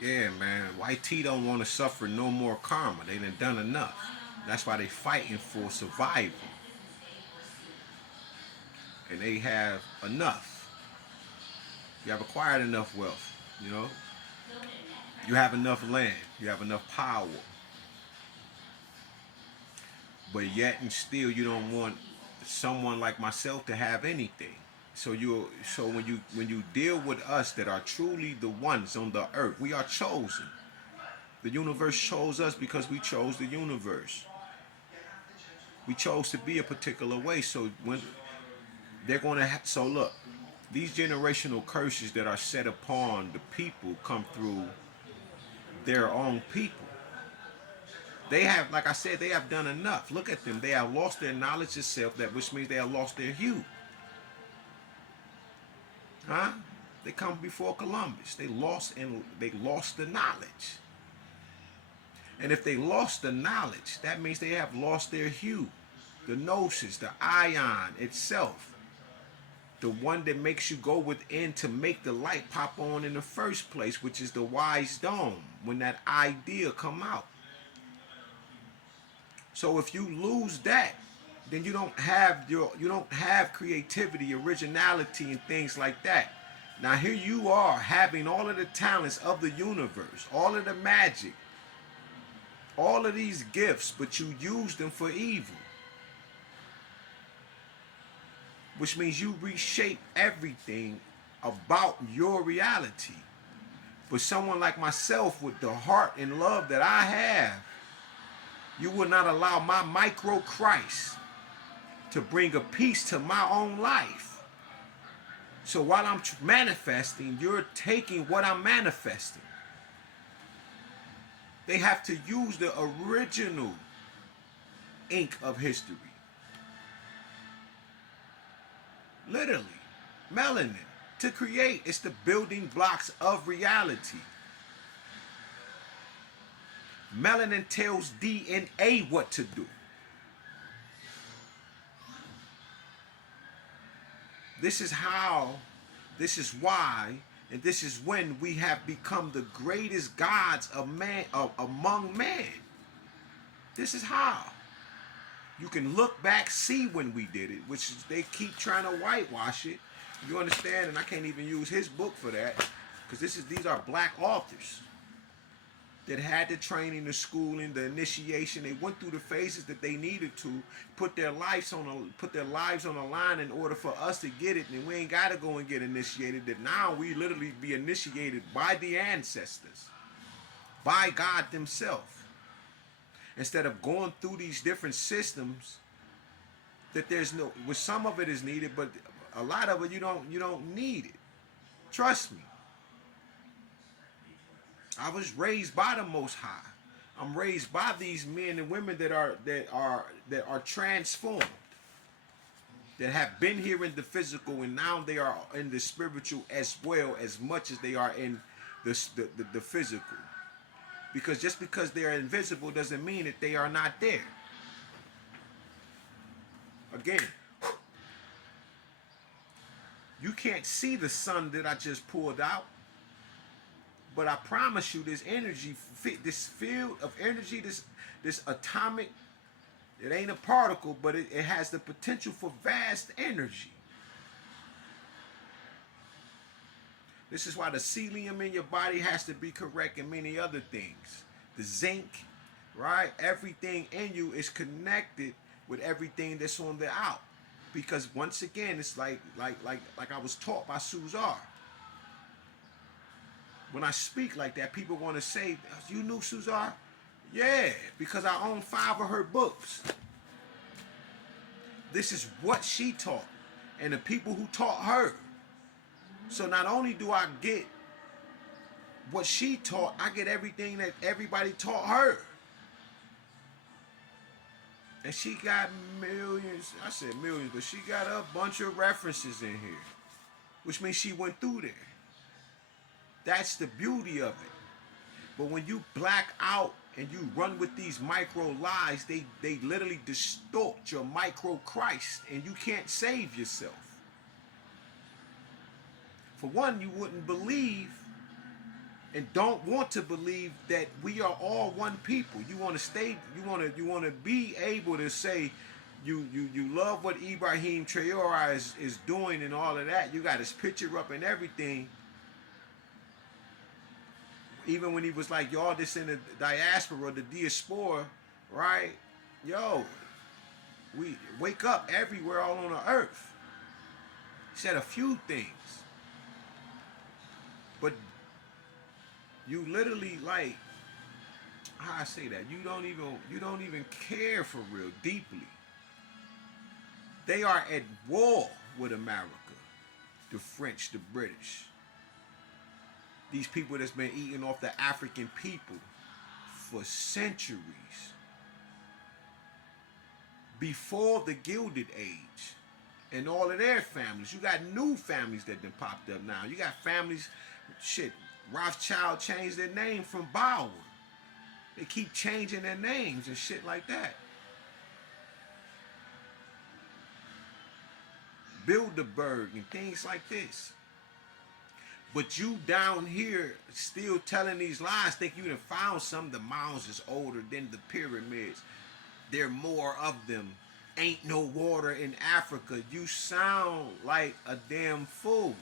Yeah, man. YT don't want to suffer no more karma. They done enough. That's why they fighting for survival. And they have enough. You have acquired enough wealth. You know, you have enough land. You have enough power. But yet and still, you don't want someone like myself to have anything. So when you deal with us that are truly the ones on the earth, we are chosen. The universe chose us because we chose the universe. We chose to be a particular way. So when they're going to, so look, these generational curses that are set upon the people come through their own people. They have, like I said, they have done enough. Look at them. They have lost their knowledge of self, that which means they have lost their hue. Huh? They come before Columbus. They lost the knowledge. And if they lost the knowledge, that means they have lost their hue. The gnosis, the ion itself. The one that makes you go within to make the light pop on in the first place, which is the wise dome, when that idea come out. So if you lose that, then you don't have creativity, originality, and things like that. Now here you are having all of the talents of the universe, all of the magic, all of these gifts, but you use them for evil, which means you reshape everything about your reality. But someone like myself, with the heart and love that I have, you will not allow my micro Christ to bring a peace to my own life. So while I'm manifesting, you're taking what I'm manifesting. They have to use the original ink of history. Literally. Melanin. To create, it's the building blocks of reality. Melanin tells DNA what to do. This is how, this is why, and this is when we have become the greatest gods of man, among man. This is how. You can look back, see when we did it, which is, they keep trying to whitewash it. You understand? And I can't even use his book for that, because these are black authors that had the training, the schooling, the initiation. They went through the phases that they needed to put their lives on the line in order for us to get it. And we ain't got to go and get initiated. That now we literally be initiated by the ancestors, by God themselves. Instead of going through these different systems, that there's no, well, some of it is needed, but a lot of it you don't need it. Trust me. I was raised by the Most High. I'm raised by these men and women that are transformed, that have been here in the physical, and now they are in the spiritual as well, as much as they are in the physical. Because just because they are invisible doesn't mean that they are not there. Again, you can't see the sun that I just pulled out, but I promise you, this energy, this field of energy, this atomic, it ain't a particle, but it has the potential for vast energy. This is why the celium in your body has to be correct, and many other things. The zinc, right? Everything in you is connected with everything that's on the out. Because once again, it's like I was taught by Suzar. When I speak like that, people want to say, "You knew Suzar?" Yeah, because I own 5 of her books. This is what she taught, and the people who taught her. So not only do I get what she taught, I get everything that everybody taught her. And she got millions, I said millions, but she got a bunch of references in here, which means she went through there. That's the beauty of it. But when you black out and you run with these micro lies, they literally distort your micro Christ, and you can't save yourself. For one, you wouldn't believe and don't want to believe that we are all one people. You want to stay. You want to be able to say you love what Ibrahim Traore is doing and all of that. You got his picture up and everything. Even when he was like, y'all this in the diaspora, the diaspora, right? Yo, we wake up everywhere all on the earth. He said a few things. But you literally, like, how I say that? You don't even care for real deeply. They are at war with America. The French, the British. These people that's been eating off the African people for centuries. Before the Gilded Age. And all of their families. You got new families that done popped up now. You got families, shit, Rothschild changed their name from Bauer. They keep changing their names and shit like that. Bilderberg and things like this. But you down here still telling these lies, think you done found some. The mounds is older than the pyramids. There are more of them. Ain't no water in Africa. You sound like a damn fool.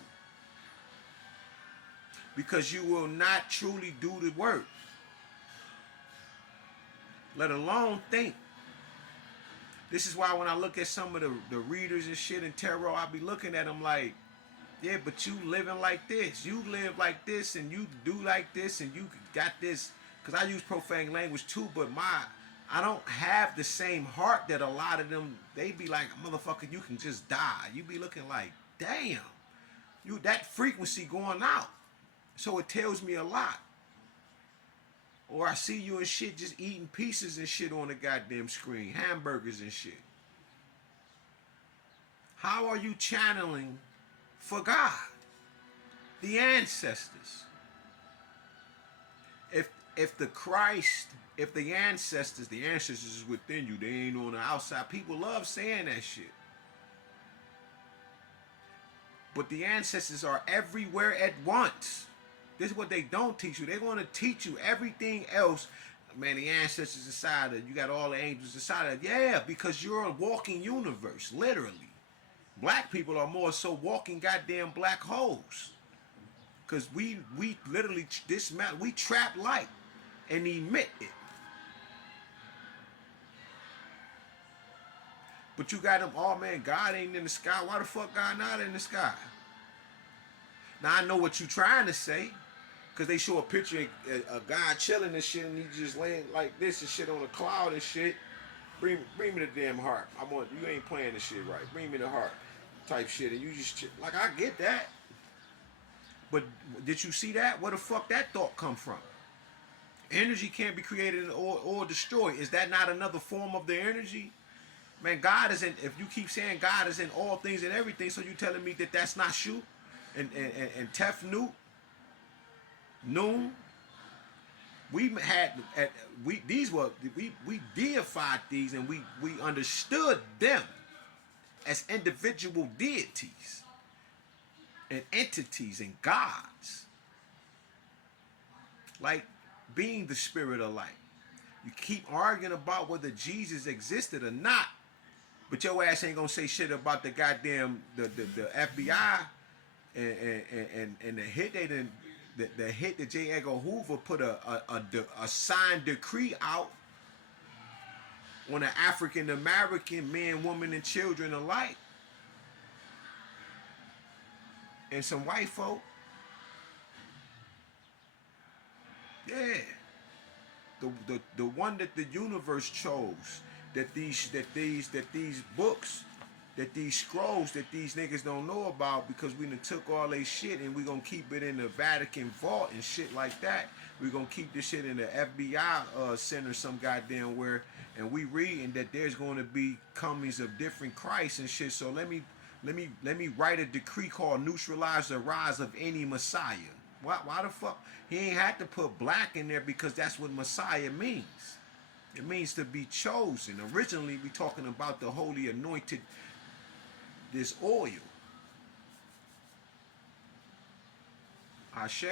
Because you will not truly do the work. Let alone think. This is why when I look at some of the readers and shit in tarot, I be looking at them like, yeah, but you living like this. You live like this and you do like this and you got this. Because I use profane language too, but I don't have the same heart that a lot of them, they be like, motherfucker, you can just die. You be looking like, damn, you that frequency going out. So it tells me a lot. Or I see you and shit just eating pieces and shit on the goddamn screen. Hamburgers and shit. How are you channeling for God? The ancestors. If the ancestors is within you, they ain't on the outside. People love saying that shit. But the ancestors are everywhere at once. This is what they don't teach you. They want to teach you everything else. Man, the ancestors inside of you got all the angels inside of. Yeah, because you're a walking universe, literally. Black people are more so walking goddamn black holes. Because we literally, we trap light and emit it. But you got them, oh man, God ain't in the sky. Why the fuck God not in the sky? Now I know what you trying to say. Because they show a picture of a guy chilling and shit and he just laying like this and shit on a cloud and shit. Bring me the damn heart. You ain't playing the shit right. Bring me the heart type shit. And you just, like, I get that. But did you see that? Where the fuck that thought come from? Energy can't be created or destroyed. Is that not another form of the energy? Man, God is in, if you keep saying God is in all things and everything, so you telling me that that's not Shu and Tefnut? Noon, we deified these and we understood them as individual deities and entities and gods, like being the spirit of light. You keep arguing about whether Jesus existed or not, but your ass ain't gonna say shit about the goddamn the FBI and the hit they didn't. The hit that J. Edgar Hoover put a signed decree out on the African American men, women, and children alike, and some white folk. Yeah, the one that the universe chose. That these books. That these scrolls that these niggas don't know about because we done took all they shit and we gonna keep it in the Vatican vault and shit like that. We gonna keep this shit in the FBI center some goddamn where, and we reading that there's gonna be comings of different Christs and shit. So let me write a decree called neutralize the rise of any Messiah. Why the fuck? He ain't had to put black in there because that's what Messiah means. It means to be chosen. Originally we talking about the holy anointed, this oil. Ashe.